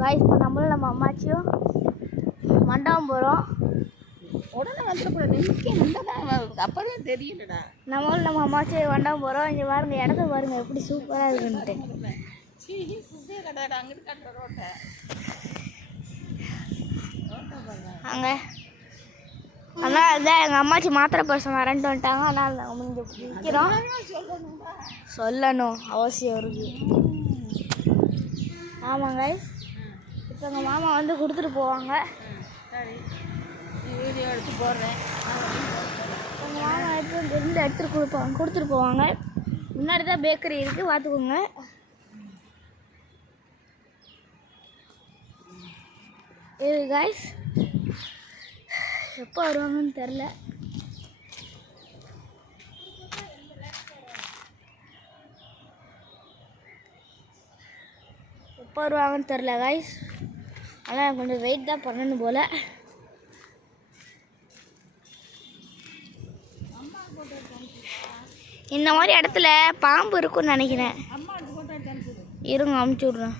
Guys இப்போ நம்மளும் நம்ம அம்மாச்சியும் மண்டபம் போகிறோம். உடனே வந்துடக்கூடாது, அப்பவே தெரியலடா. நம்மளும் நம்ம அம்மாச்சியும் மண்டபம் போகிறோம். இங்கே பாருங்க, இடத்த பாருங்க எப்படி சூப்பராக இருக்குன்ட்டு. அங்கே ஆனால் அதான் எங்கள் அம்மாச்சி மாத்திரை பரிசம் வரேன்ட்டு வந்துட்டாங்க. ஆனால் நாங்கள் இங்கே நிற்கிறோம். சொல்லணும் அவசியம் இருக்குது. ஆமாங்க, இப்போ எங்கள் மாமா வந்து கொடுத்துட்டு போவாங்க. வீடியோ எடுத்து போடுறேன். எங்கள் மாமா இப்போ இருந்து கொடுத்துட்டு போவாங்க. முன்னாடி தான் பேக்கரி இருக்குது, பார்த்துக்கோங்க. இது காய்ஸ் எப்போ வருவாங்கன்னு தெரில. எப்போ வருவாங்கன்னு தெரில காய்ஸ். ஆனால் கொஞ்சம் வெயிட் தான் பண்ணணும் போல். இந்த மாதிரி இடத்துல பாம்பு இருக்குன்னு நினைக்கிறேன். இருங்க அமுச்சு விட்றேன்.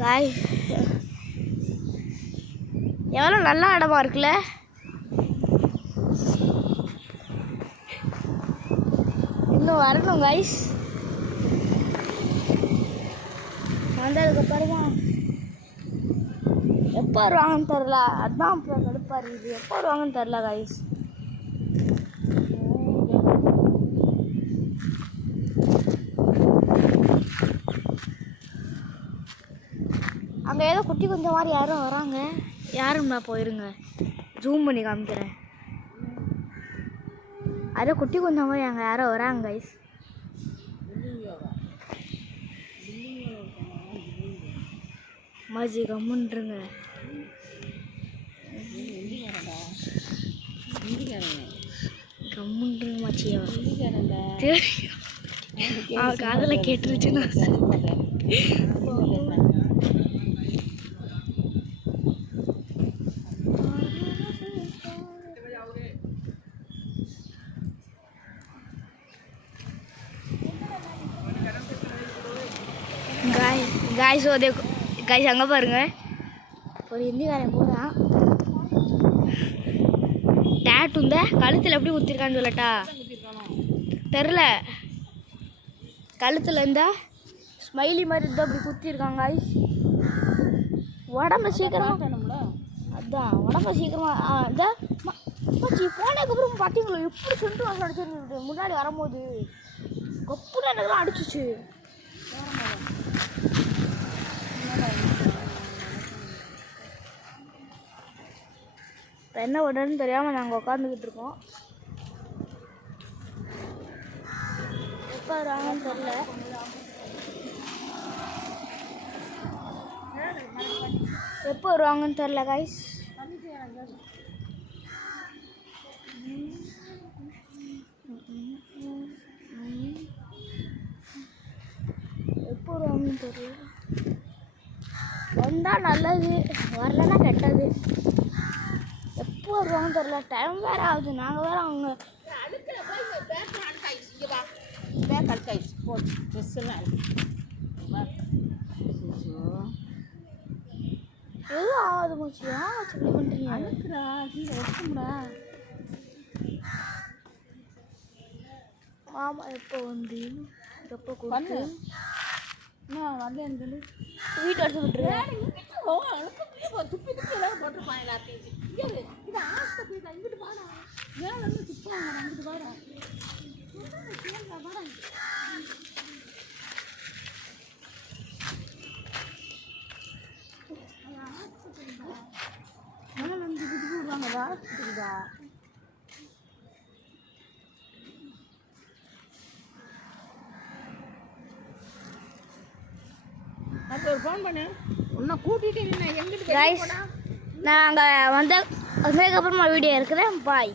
காய் எவ்வளோ நல்ல இடமா இருக்குல்ல. இன்னும் வரணும் காய்ஸ். வந்ததுக்கப்புறமா எப்போ வருவாங்கன்னு தெரில. அதுதான் இப்போ கடுப்பாக இருக்குது. எப்போ வருவாங்கன்னு தெரில காய்ஸ். அங்கே ஏதோ குட்டி கொஞ்சம் மாதிரி யாரும் வராங்க. யாரும்மா போயிருங்க, ஜூம் பண்ணி காமிக்கிறேன். அதோ குட்டி கொஞ்சம் மாதிரி அங்கே யாரோ வராங்க கைஸ். மாஜி கம்முன்றுங்க. கம்முன்றுங்க மாச்சியா. காதில் கேட்டுருச்சுன்னா गाइस वो देखो गाइस அங்கே பாருங்க, ஒரு ஹிந்திக்காரன் போகிறான். டேட்டு இந்த கழுத்தில் எப்படி குத்திருக்கான்னு சொல்லட்டா தெரில. கழுத்தில் இந்த ஸ்மைலி மாதிரி இருந்தால் அப்படி குத்திருக்காங்க காய்ஸ். உடம்ப சீக்கிரமாக அதான் உடம்ப சீக்கிரமாக இந்த போனதுக்கப்புறம் பார்த்தீங்களா எப்படி சொல்லிட்டு வாங்க அடிச்சு. முன்னாடி வரும்போது கொப்புன்னு எனக்குலாம் அடிச்சிச்சு. இப்போ என்ன பண்ணுறதுன்னு தெரியாமல் நாங்கள் உட்காந்துக்கிட்டு இருக்கோம். எப்போ வராங்கன்னு தெரில. எப்போ வருவாங்கன்னு தெரில காய்ஸ். எப்போ வருவாங்கன்னு தெரியல. வந்தால் நல்லது, வரலன்னா கெட்டது. எப்போ வருவாங்கன்னு தெரில. டைம் வேறு ஆகுது. நாங்கள் வேறு அவங்க எதுவும் ஆகாது மூச்சியா சொல்லி பண்ணுறீங்க. ஆமாம் எப்போ வந்து எப்போ கொடுத்து வந்து எனக்கு வீட்டு எடுத்து விட்டுருவேன். துப்பி துப்பி எல்லாம் போட்டுருப்பான் எல்லாத்தையும். இது ஆஸ்பத்திரி தான். இங்கிட்டு பாடா ஏன் வந்து துப்பாங்க. அங்கிட்டு பாடா பாடா. மேலே வந்து துப்பி விடுவாங்க ஆஸ்பத்திரிதா. ஒரு ஃபோன் பண்ணு, உன்னை கூட்டிகிட்டு எங்கிட்டு நான் அங்கே வந்து அதுக்கப்புறமா வீடியோ இருக்கிறேன். பாய்.